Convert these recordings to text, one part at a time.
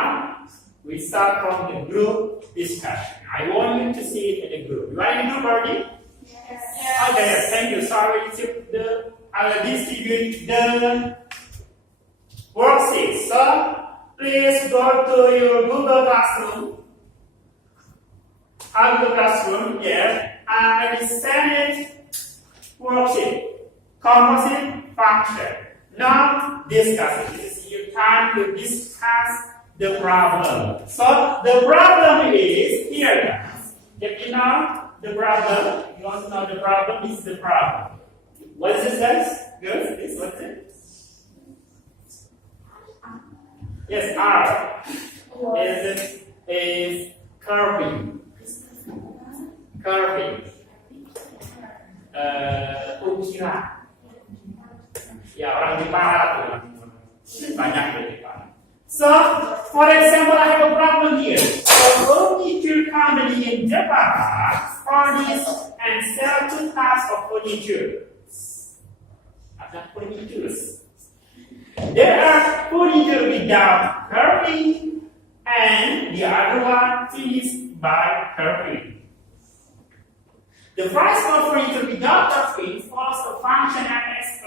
We start from the group discussion. I want you to see it in a group. You are in a group already? Yes. Okay, yes, thank you. Sorry, I will distribute the worksheet. So, please go to your Google Classroom. Google Classroom, yes. I will send it worksheet. Composite function. Now, discuss it. This is your time to discuss the problem. So, the problem is here, guys. If you know the problem, you want to know the problem, this is the problem. What is this, guys? Good? This, what's it? Yes, R. Is curving. Curving. Ukiran. Ya, orang Jepara tuh. Banyak dari Jepara. So, for example, I have a problem here. The furniture company in Japan furnish and sell 2 types of furniture. Ada furnitures. There are furniture without curving, and the other one finished by curving. The price for furniture without curving follows the function x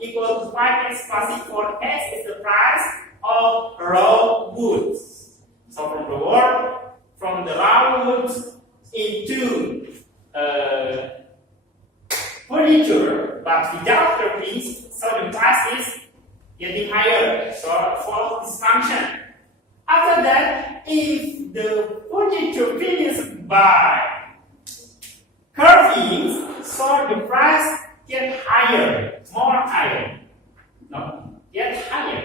equal to 5x plus e for x is the price of raw goods. So from the raw goods into furniture, but without curving, so the price is getting higher. So for this function. After that, if the furniture finished by curving, so the price get higher, more higher. No, get higher.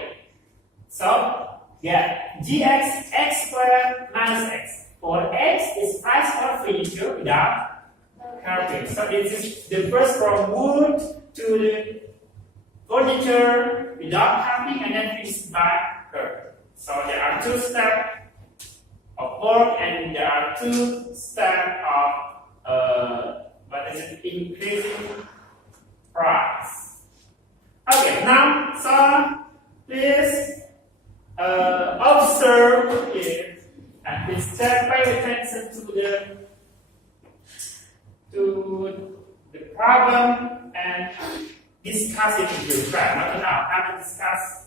So, yeah, gx x squared minus x. For x is price for furniture without curving. So this is the first from wood to the furniture without curving and then finished by curve. So there are 2 steps of work and there are 2 steps of increasing price. Okay, now so please observe it and please pay attention to the problem and discuss it with your friend. Not now, have a discussion.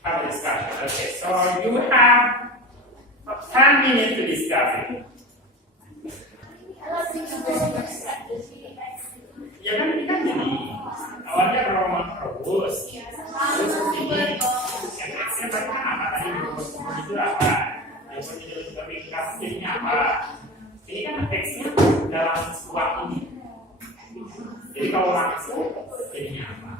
Okay, so you have 10 minutes to discuss it. Ya kan ini kan jadi awalnya roman terus ini yang hasilnya mereka apa tadi itu apa yang penting kami kasihnya apa ini kan teksnya dalam sebuah ini jadi kalau langsung jadinya apa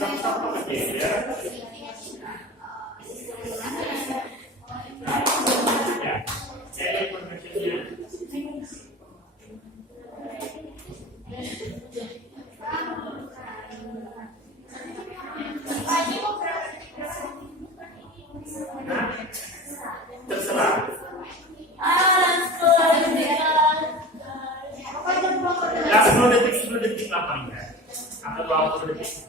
sama-sama berbeda ya saya informasinya terserah. Ya 10 detik lah paling nggak. Atau 20 detik.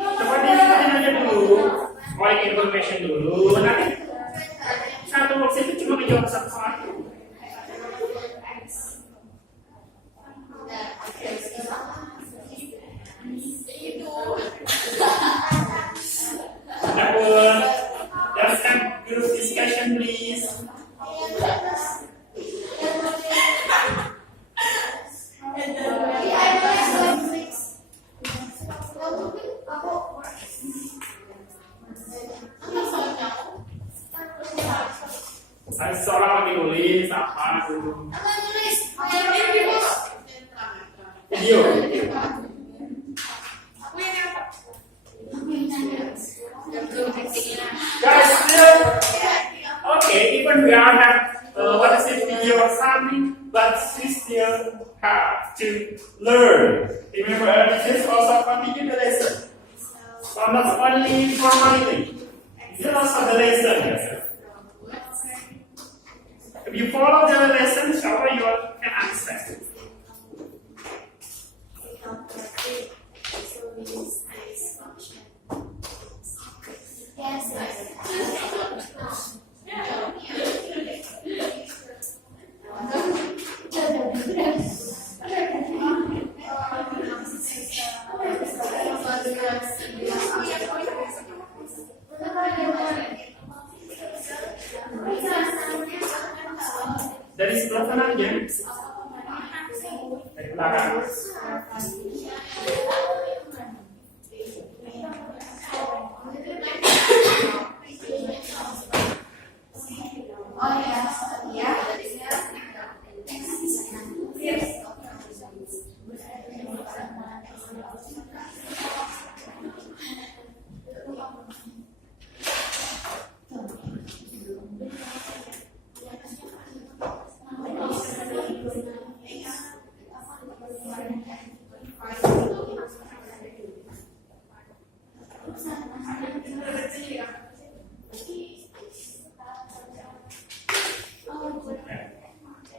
Coba nanya dulu, point information dulu. Nanti satu worksheet itu cuma menjawab satu soal. Let's have group discussion, please. Seorang lagi nulis apa dulu? Video. Guys, still okay. Even we are have what is it, video or something, but we still have to learn. Remember, this also continue the lesson. So not only formality, this is also the lesson. If you follow the lesson, show you can answer. Dari sebelah kanan ya. Dari belakang.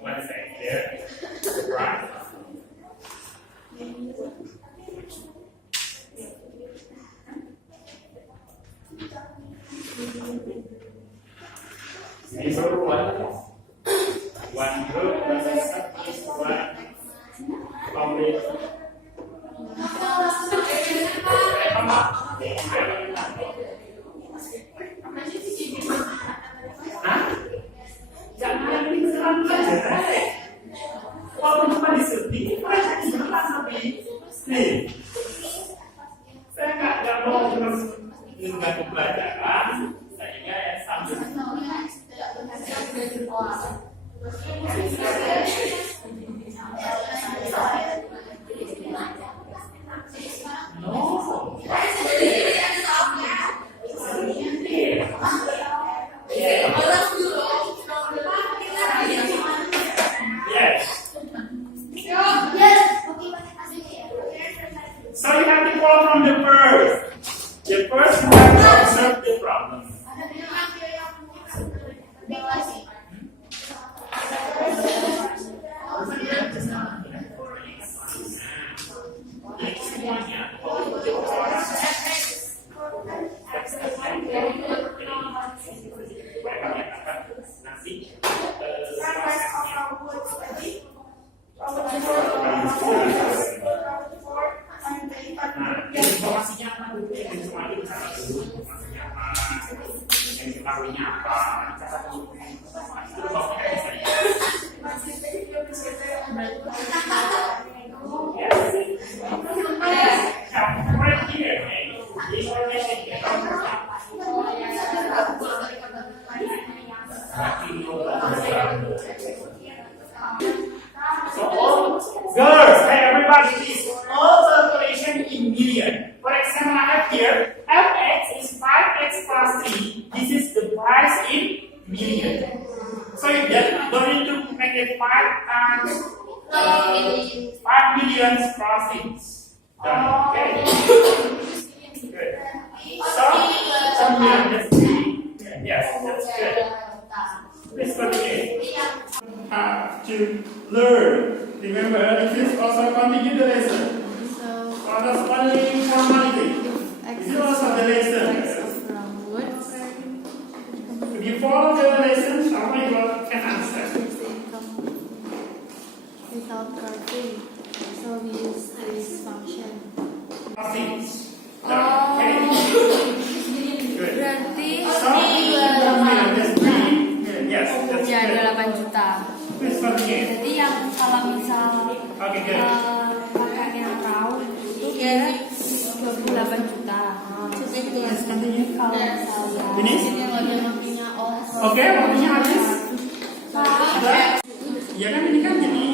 One second there. Right. Ini baru one group, one complete. Jangan pingsan aja. Walaupun cuma disedih, mereka jelas lebih. Nih, saya nggak mau terus mengganggu pelajaran, sehingga ya sambil. So you have to follow from the first. The first you have to observe the problem. Informasinya apa dulu? Informasi cara dulu. Informasinya apa? Yang diketahuinya apa? Cara dulu. Itu topiknya bisa ya. Right here, information here. So all girls, hey everybody, please. All calculation in million. For example, I have here fx is 5x plus 3. This is the price in million. So you don't need to make it 5 times 5 million plus 6. Okay. Good. So, that's 3. Yes, that's good. Please continue. Have to learn. Remember, this is also continue the lesson. So that's only formality. This is also the lesson. If you follow the lesson, how you can answer. Without carving, so we use this function. Things. Okay. Good. Berarti So, yes, that's ya good. ada 8 juta. Please continue. Jadi yang kalau misal Okay, good. kakaknya tahu itu dia 28 juta. Please continue. Kalau misalnya Finish? Oke, waktunya habis. Sudah? Ya kan ini kan jadi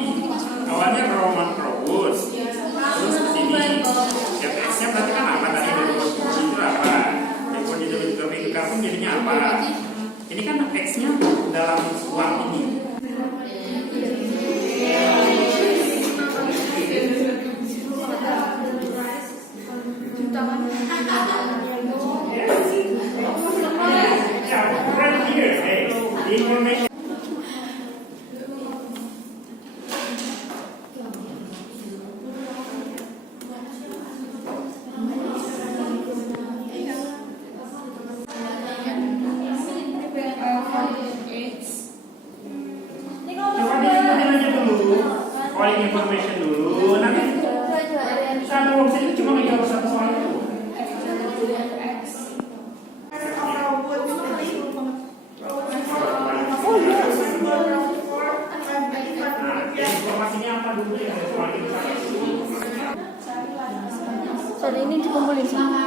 awalnya Roman Probus, terus ke sini. Ya teksnya berarti kan apa tadi dari itu apa? Yang mau itu kamu jadinya apa? Ini kan teksnya dalam uang ini. X. Coba nanti aja dulu, calling information dulu. Nanti satu opsi itu cuma menjawab satu soal itu. Informasinya apa dulu ya soal itu? Soal ini dikumpulin sama.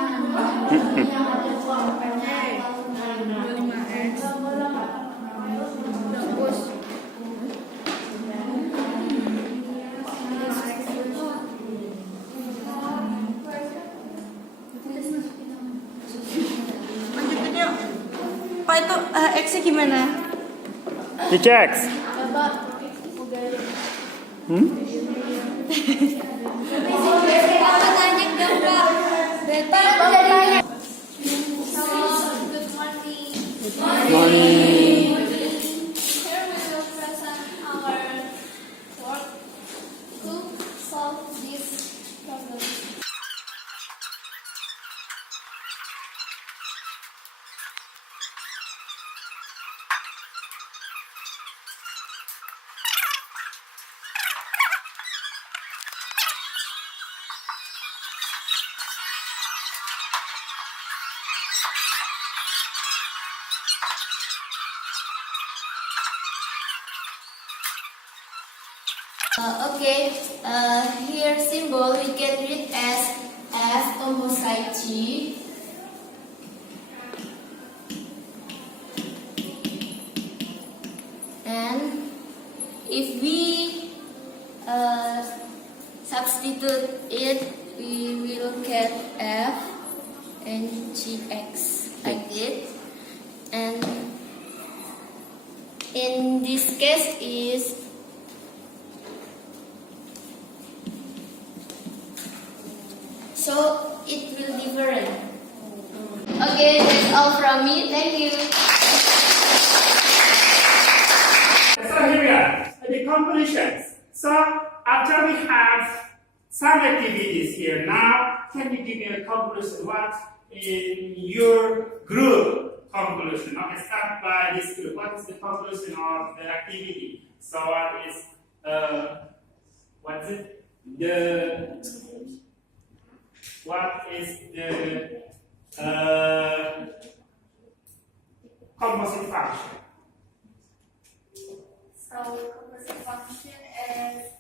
Pak itu X-nya gimana? Dicek. Coba. Apa tanya dong Pak? Pak, boleh tanya. Good morning. Morning. Here we will present our work to solve this problem. Here symbol we can read as F composite G. And if we substitute it, we will get F and GX like it. And in this case is so it will different. Okay, that's all from me. Thank you. So here we are, the completions. So after we have some activities here, now can you give me a conclusion? What in your group conclusion? Okay, start by this group. What is the conclusion of the activity? So what is it? What is the composite function? So composite function is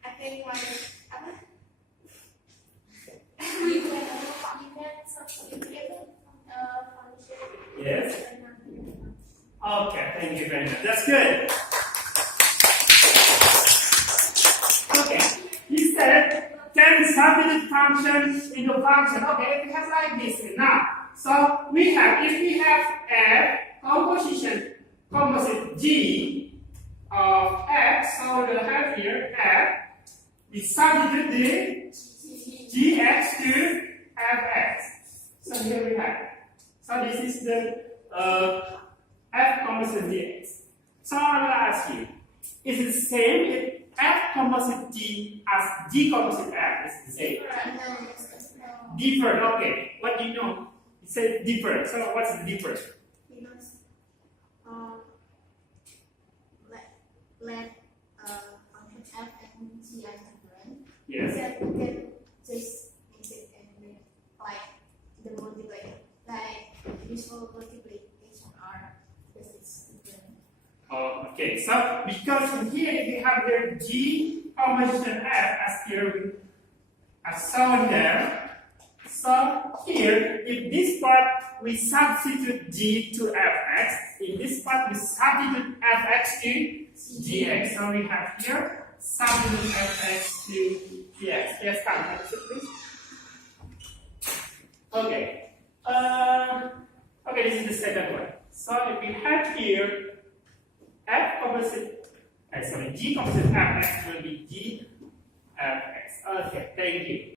I think like you can substitute function. Yes. Okay, thank you very much. That's good. Okay, he said can substitute function into function. Okay, it has like this now. So if we have F composite G of X, so we'll have here F. We substitute the Gx to Fx. So here we have. So this is the F composite Gx. So I will ask you, is it the same if F composite G as G composite F is the same? Different, okay. What do you know? It says different. So what's the difference? Because let function F and G are different. Yes. So we can just mix it and like the multiply, like useful multiplication are because it's different. Okay, so because in here we have the G composition F as here as shown there. So here, if this part we substitute G to Fx, in this part we substitute Fx to Gx. So we have here substitute Fx to Gx. Yes, can you please? Okay. Okay, this is the second one. So if we have here G composite Fx will be G Fx. Okay, thank you.